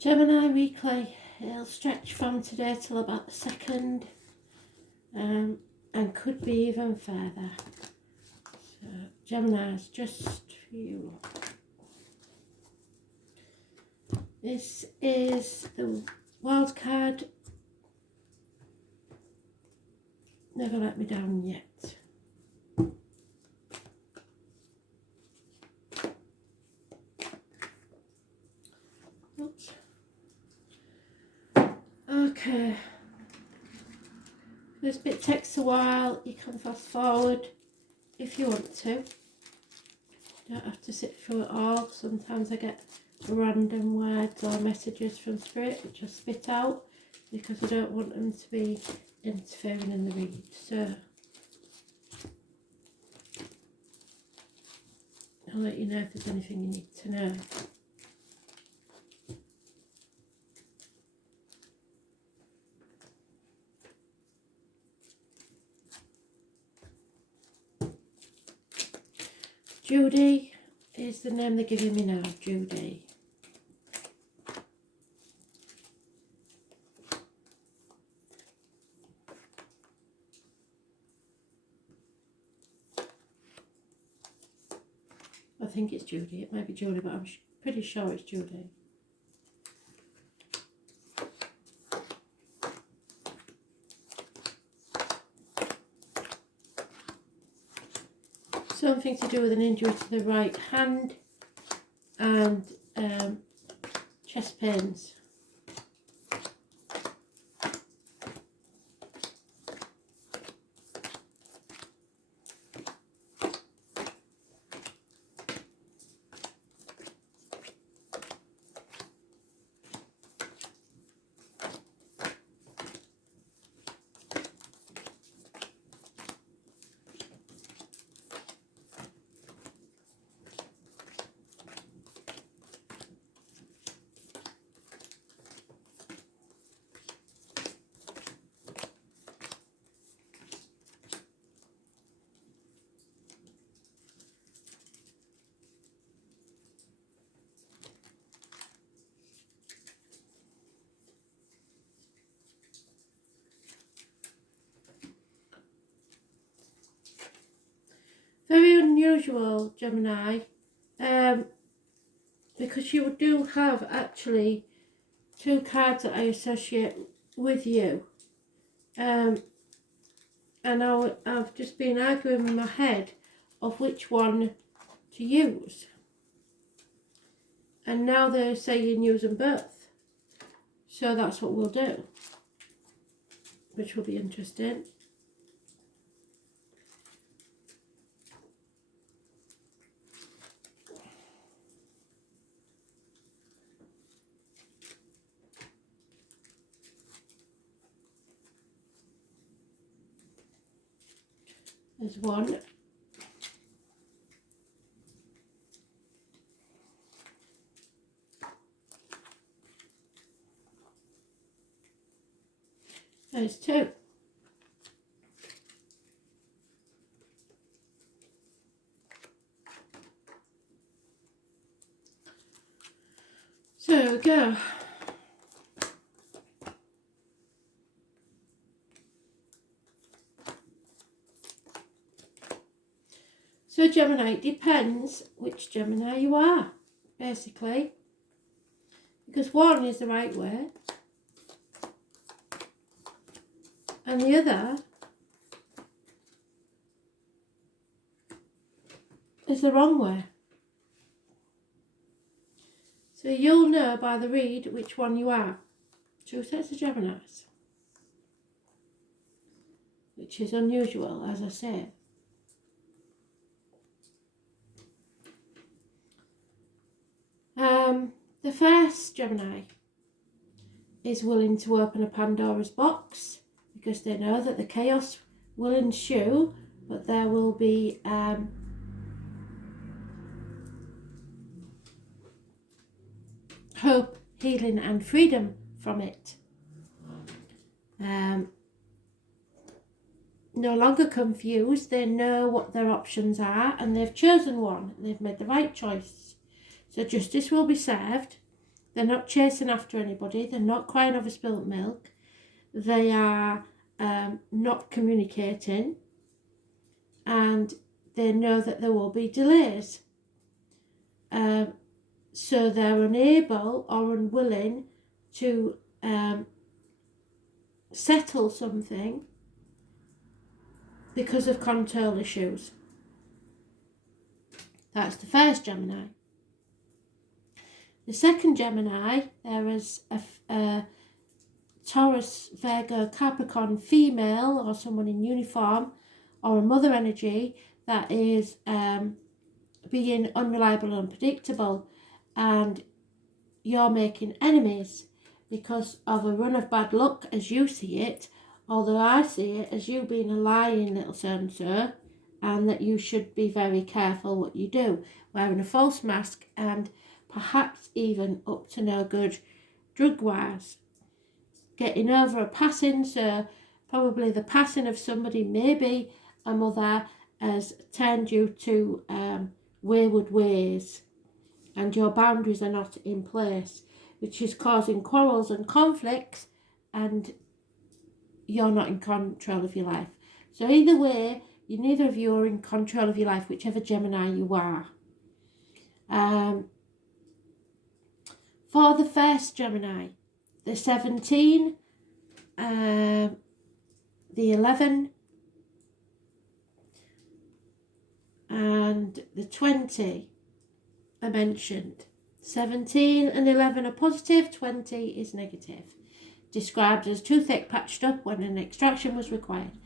Gemini weekly, it'll stretch from today till about the 2nd, and could be even further. So Gemini's just for you. This is the wild card. Never let me down yet. Oops. Okay. This bit takes a while. You can fast forward if you want to. You don't have to sit through it all. Sometimes I get random words or messages from Spirit which I spit out because I don't want them to be interfering in the read. So I'll let you know if there's anything you need to know. Judy is the name they're giving me now, Judy. I think it's Judy. It might be Judy, but I'm pretty sure it's Judy. Something to do with an injury to the right hand and chest pains. Very unusual, Gemini, because you do have actually 2 cards that I associate with you. And I've just been arguing in my head of which one to use. And now they're saying use them both. So that's what we'll do, which will be interesting. There's one. There's 2. So there we go. So Gemini, it depends which Gemini you are, basically. Because one is the right way and the other is the wrong way. So you'll know by the read which one you are. 2 sets of Geminis, which is unusual, as I say. The first Gemini is willing to open a Pandora's box because they know that the chaos will ensue, but there will be hope, healing and freedom from it. No longer confused, they know what their options are and they've chosen one. They've made the right choice. So justice will be served They're not chasing after anybody. They're not crying over spilt milk. They are not communicating. And they know that there will be delays. So they're unable or unwilling to settle something because of control issues. That's the first Gemini. The second Gemini, there is a Taurus, Virgo, Capricorn female or someone in uniform or a mother energy that is being unreliable and unpredictable, and you're making enemies because of a run of bad luck as you see it, although I see it as you being a lying little so-and-so, and that you should be very careful what you do, wearing a false mask and perhaps even up to no good drug-wise. Getting over a passing, so probably the passing of somebody, maybe a mother, has turned you to wayward ways, and your boundaries are not in place, which is causing quarrels and conflicts, and you're not in control of your life. So either way, neither of you are in control of your life, whichever Gemini you are. For the first Gemini, the 17, the 11, and the 20 are mentioned. 17 and 11 are positive, 20 is negative. Described as too thick, patched up when an extraction was required.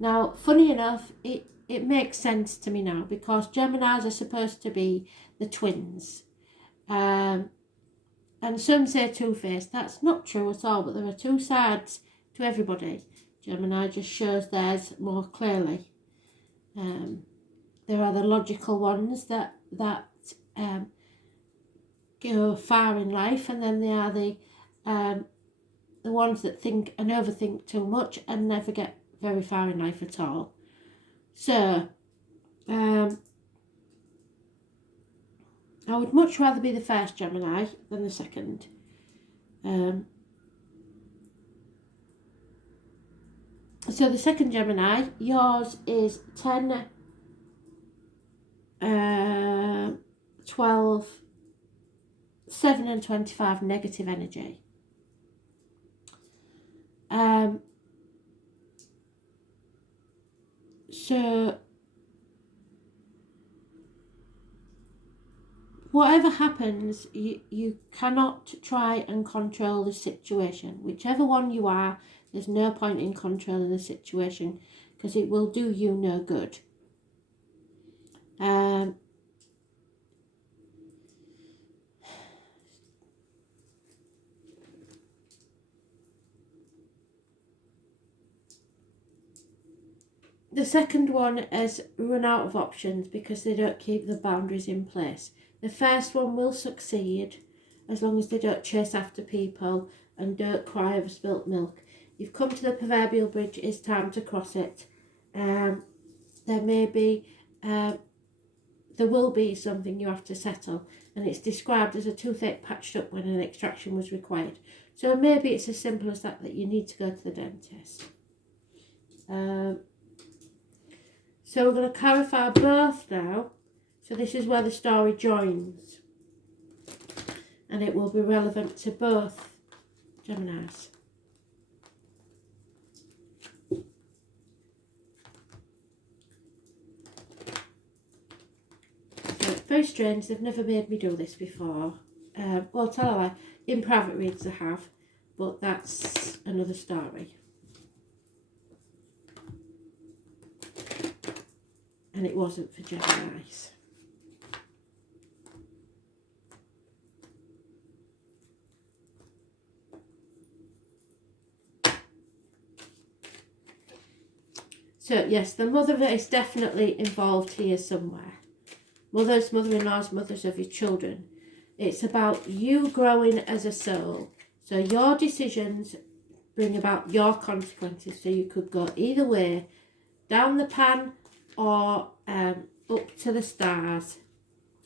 Now, funny enough, it makes sense to me now, because Geminis are supposed to be the twins. And some say two-faced. That's not true at all, but there are two sides to everybody. Gemini just shows theirs more clearly. There are the logical ones that go far in life, and then there are the ones that think and overthink too much and never get very far in life at all. So, I would much rather be the first Gemini than the second. So the second Gemini, yours is 10, 12, 7 and 25 negative energy. So whatever happens, you cannot try and control the situation. Whichever one you are, there's no point in controlling the situation, because it will do you no good. The second one has run out of options because they don't keep the boundaries in place. The first one will succeed as long as they don't chase after people and don't cry over spilt milk. You've come to the proverbial bridge, it's time to cross it. There may be, there will be something you have to settle, and it's described as a toothache patched up when an extraction was required. So maybe it's as simple as that you need to go to the dentist. So we're going to clarify both now. So this is where the story joins, and it will be relevant to both Geminis. So it's very strange, they've never made me do this before. Well, tell a lie, in private reads I have, but that's another story. And it wasn't for Geminis. So yes, the mother is definitely involved here somewhere. Mothers, mother-in-laws, mothers of your children. It's about you growing as a soul. So your decisions bring about your consequences. So you could go either way, down the pan or up to the stars.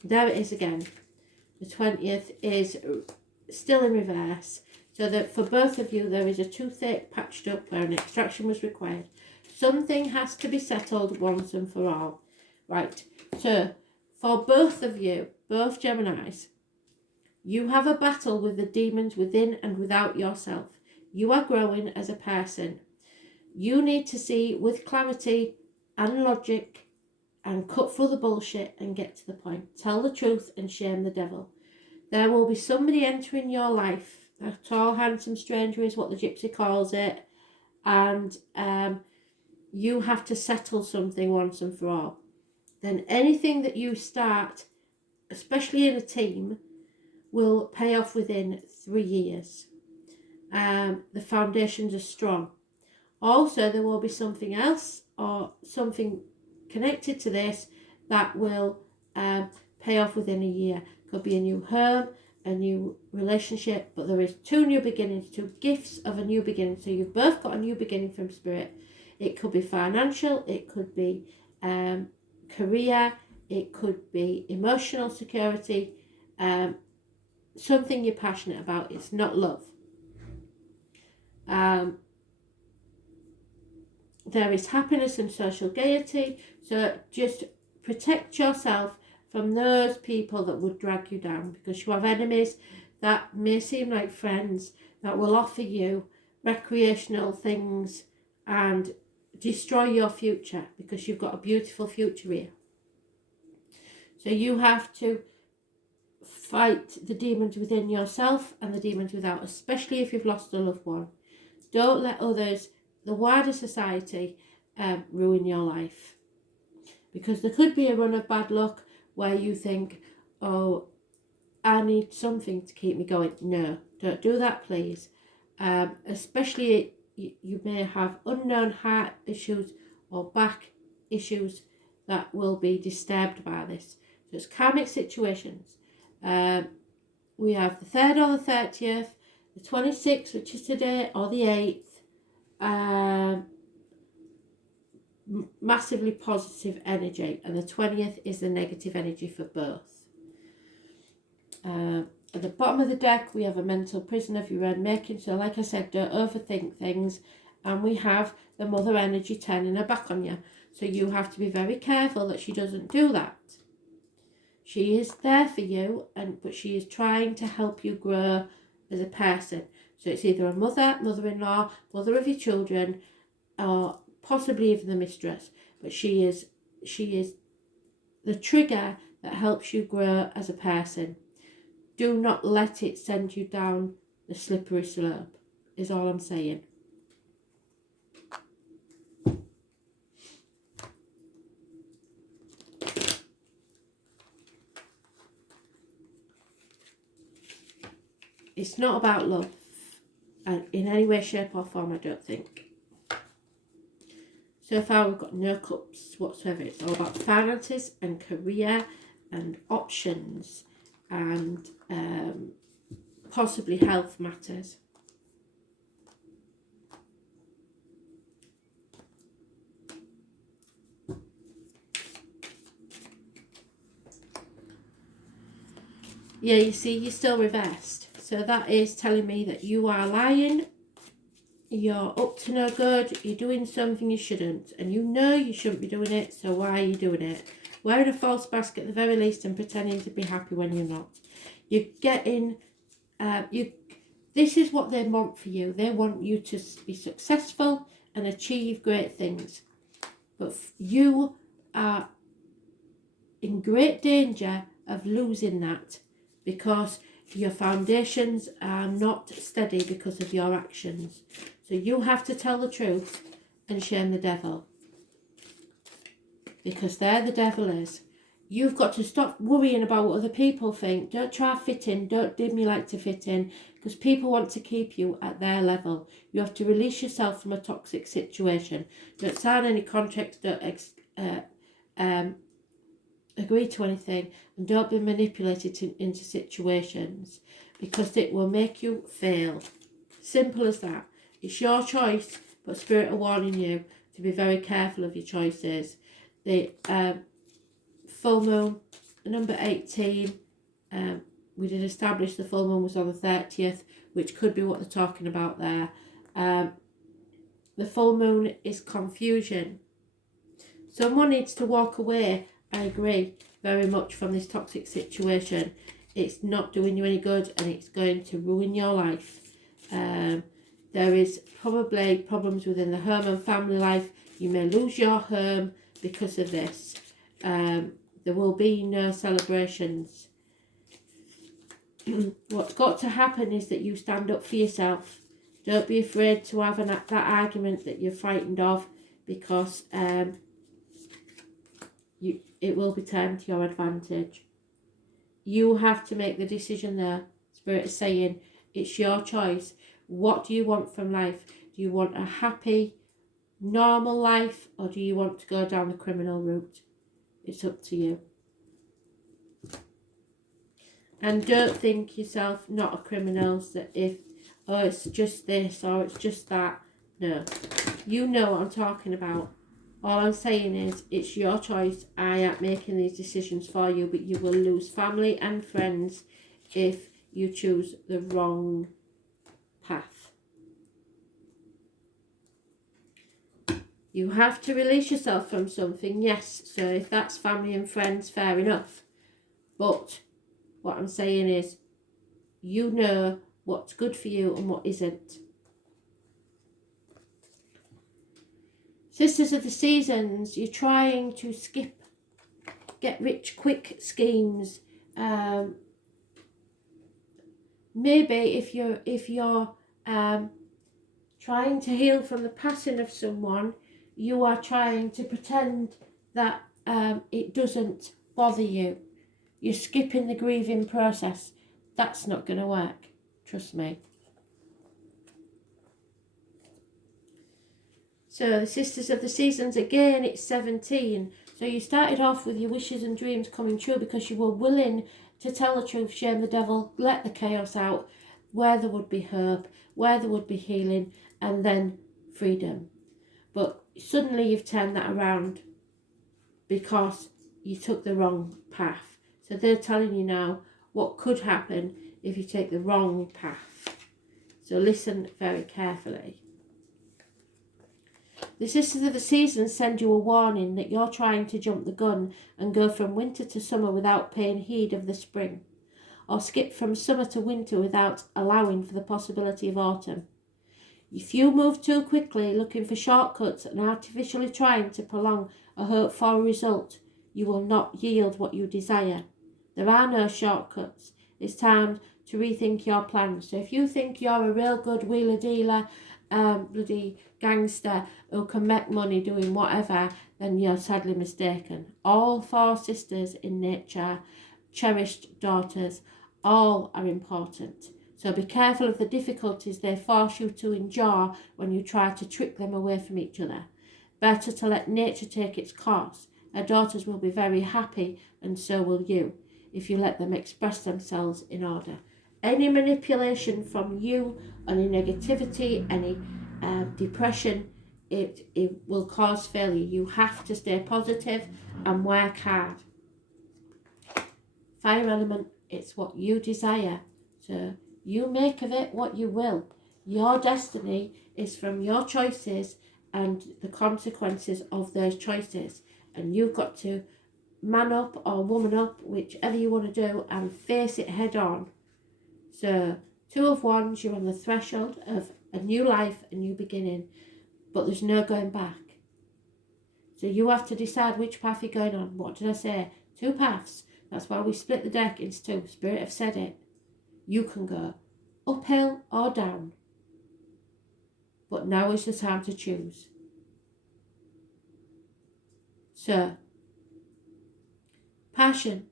There it is again. The 20th is still in reverse. So that for both of you, there is a toothache patched up where an extraction was required. Something has to be settled once and for all. Right, so for both of you, both Geminis, you have a battle with the demons within and without yourself. You are growing as a person. You need to see with clarity and logic and cut through the bullshit and get to the point. Tell the truth and shame the devil. There will be somebody entering your life. A tall, handsome stranger is what the gypsy calls it. And you have to settle something once and for all. Then anything that you start, especially in a team, will pay off within 3 years. The foundations are strong. Also, there will be something else or something connected to this that will pay off within a year. Could be a new home, a new relationship, but there is 2 new beginnings, 2 gifts of a new beginning. So you've both got a new beginning from Spirit. It could be financial, it could be career, it could be emotional security, something you're passionate about. It's not love. There is happiness and social gaiety. So just protect yourself from those people that would drag you down, because you have enemies that may seem like friends that will offer you recreational things and destroy your future, because you've got a beautiful future here. So you have to fight the demons within yourself and the demons without, especially if you've lost a loved one. Don't let others, the wider society, ruin your life. Because there could be a run of bad luck where you think, oh, I need something to keep me going. No, don't do that, please. Especially you may have unknown heart issues or back issues that will be disturbed by this. So it's karmic situations. We have the 3rd or the 30th, the 26th, which is today, or the 8th. Massively positive energy, and the 20th is the negative energy for both. At the bottom of the deck, we have a mental prison of your own making. So like I said, don't overthink things. And we have the mother energy turning her back on you. So you have to be very careful that she doesn't do that. She is there for you, but she is trying to help you grow as a person. So it's either a mother, mother-in-law, mother of your children, or possibly even the mistress. But she is the trigger that helps you grow as a person. Do not let it send you down the slippery slope, is all I'm saying. It's not about love in any way, shape or form, I don't think. So far we've got no cups whatsoever. It's all about finances and career and options and possibly health matters. Yeah, you see, you're still reversed. So that is telling me that you are lying, you're up to no good, you're doing something you shouldn't, and you know you shouldn't be doing it, so why are you doing it? Wearing a false mask at the very least and pretending to be happy when you're not. You're getting, this is what they want for you. They want you to be successful and achieve great things. But you are in great danger of losing that, because your foundations are not steady because of your actions. So you have to tell the truth and shame the devil, because there the devil is. You've got to stop worrying about what other people think. Don't try to fit in. Don't dim you like to fit in, because people want to keep you at their level. You have to release yourself from a toxic situation. Don't sign any contracts. Don't agree to anything, and don't be manipulated into situations, because it will make you fail. Simple as that. It's your choice, but Spirit are warning you to be very careful of your choices. The full moon, number 18, we did establish the full moon was on the 30th, which could be what they're talking about there. The full moon is confusion. Someone needs to walk away, I agree, very much from this toxic situation. It's not doing you any good and it's going to ruin your life. There is probably problems within the home and family life. You may lose your home because of this. There will be no celebrations. What's got to happen is that you stand up for yourself. Don't be afraid to have that argument that you're frightened of, because it will be turned to your advantage. You have to make the decision there. Spirit is saying it's your choice. What do you want from life? Do you want a happy, normal life, or do you want to go down the criminal route? It's up to you. And don't think yourself not a criminal, that if, oh, it's just this or it's just that. No. You know what I'm talking about. All I'm saying is it's your choice. I am making these decisions for you, but you will lose family and friends if you choose the wrong path. You have to release yourself from something, yes. So if that's family and friends, fair enough. But what I'm saying is, you know what's good for you and what isn't. Sisters of the Seasons, you're trying to skip get rich quick schemes. Maybe if you're trying to heal from the passing of someone, you are trying to pretend that it doesn't bother you. You're skipping the grieving process. That's not going to work. Trust me. So the Sisters of the Seasons, again, it's 17. So you started off with your wishes and dreams coming true because you were willing to tell the truth, shame the devil, let the chaos out, where there would be hope, where there would be healing, and then freedom. But suddenly you've turned that around because you took the wrong path. So they're telling you now what could happen if you take the wrong path. So listen very carefully. The Sisters of the Seasons send you a warning that you're trying to jump the gun and go from winter to summer without paying heed of the spring, or skip from summer to winter without allowing for the possibility of autumn. If you move too quickly, looking for shortcuts and artificially trying to prolong a hoped-for result, you will not yield what you desire. There are no shortcuts. It's time to rethink your plans. So if you think you're a real good wheeler-dealer, bloody gangster who can make money doing whatever, then you're sadly mistaken. All four sisters in nature, cherished daughters, all are important. So be careful of the difficulties they force you to endure when you try to trick them away from each other. Better to let nature take its course. Her daughters will be very happy, and so will you, if you let them express themselves in order. Any manipulation from you, any negativity, any depression, it will cause failure. You have to stay positive and work hard. Fire element, it's what you desire. So you make of it what you will. Your destiny is from your choices and the consequences of those choices. And you've got to man up or woman up, whichever you want to do, and face it head on. So, Two of Wands, you're on the threshold of a new life, a new beginning, but there's no going back. So you have to decide which path you're going on. What did I say? Two paths. That's why we split the deck into two. Spirit have said it. You can go uphill or down. But now is the time to choose. So, passion,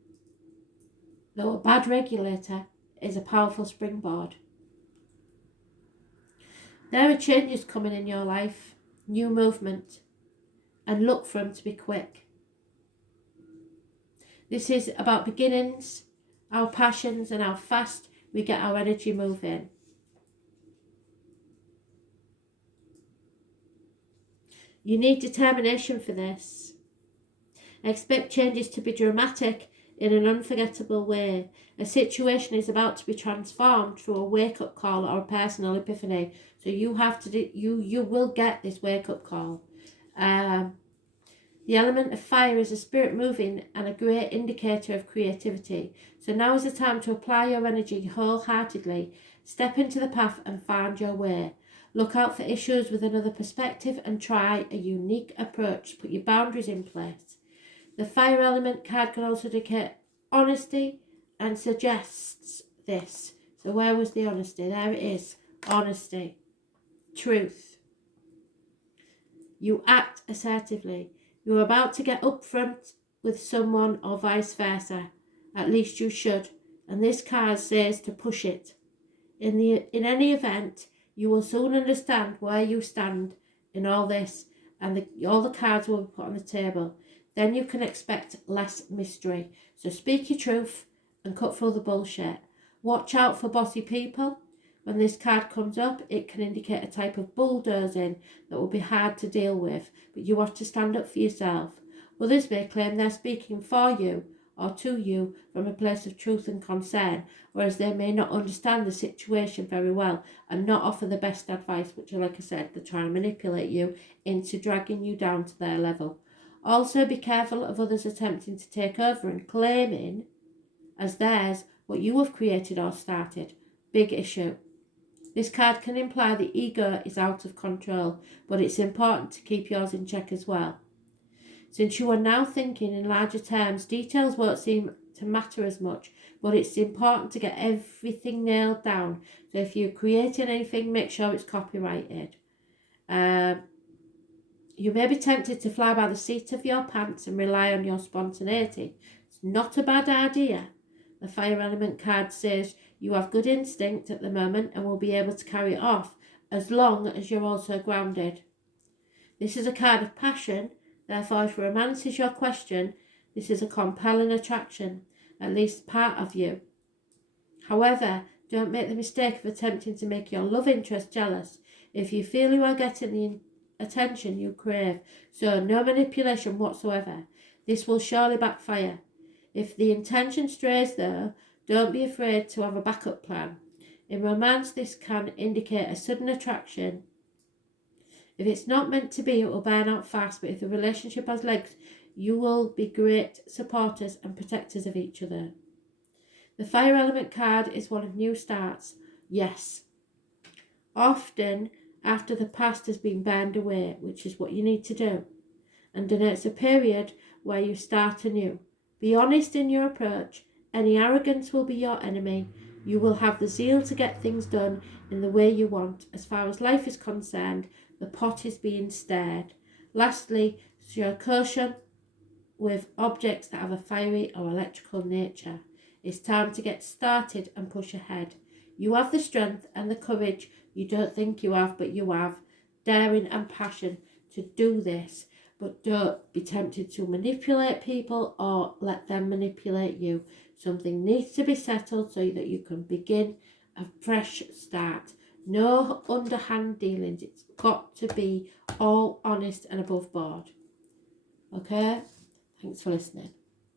though a bad regulator, is a powerful springboard. There are changes coming in your life, new movement, and look for them to be quick. This is about beginnings, our passions, and how fast we get our energy moving. You need determination for this. Expect changes to be dramatic in an unforgettable way. A situation is about to be transformed through a wake-up call or a personal epiphany. So you have to do, you will get this wake-up call. The element of fire is a spirit moving and a great indicator of creativity. So now is the time to apply your energy wholeheartedly. Step into the path and find your way. Look out for issues with another perspective and try a unique approach. Put your boundaries in place. The fire element card can also indicate honesty and suggests this. So where was the honesty? There it is. Honesty. Truth. You act assertively. You're about to get upfront with someone or vice versa. At least you should. And this card says to push it. In any event, you will soon understand where you stand in all this, and all the cards will be put on the table. Then you can expect less mystery. So speak your truth and cut through the bullshit. Watch out for bossy people. When this card comes up, it can indicate a type of bulldozing that will be hard to deal with, but you have to stand up for yourself. Others may claim they're speaking for you or to you from a place of truth and concern, whereas they may not understand the situation very well and not offer the best advice, which, like I said, they're trying to manipulate you into dragging you down to their level. Also, be careful of others attempting to take over and claiming as theirs what you have created or started. Big issue. This card can imply the ego is out of control, but it's important to keep yours in check as well. Since you are now thinking in larger terms, details won't seem to matter as much, but it's important to get everything nailed down. So if you're creating anything, make sure it's copyrighted. You may be tempted to fly by the seat of your pants and rely on your spontaneity. It's not a bad idea. The fire element card says you have good instinct at the moment and will be able to carry it off as long as you're also grounded. This is a card of passion. Therefore, if romance is your question, this is a compelling attraction, at least part of you. However, don't make the mistake of attempting to make your love interest jealous if you feel you are getting the attention you crave. So no manipulation whatsoever. This will surely backfire. If the intention strays though, don't be afraid to have a backup plan. In romance, this can indicate a sudden attraction. If it's not meant to be, it will burn out fast, but if the relationship has legs, you will be great supporters and protectors of each other. The fire element card is one of new starts. Yes. Often after the past has been burned away, which is what you need to do, and denotes a period where you start anew. Be honest in your approach. Any arrogance will be your enemy. You will have the zeal to get things done in the way you want. As far as life is concerned, the pot is being stirred. Lastly, show caution with objects that have a fiery or electrical nature. It's time to get started and push ahead. You have the strength and the courage you don't think you have, but you have. Daring and passion to do this. But don't be tempted to manipulate people or let them manipulate you. Something needs to be settled so that you can begin a fresh start. No underhand dealings. It's got to be all honest and above board. Okay? Thanks for listening.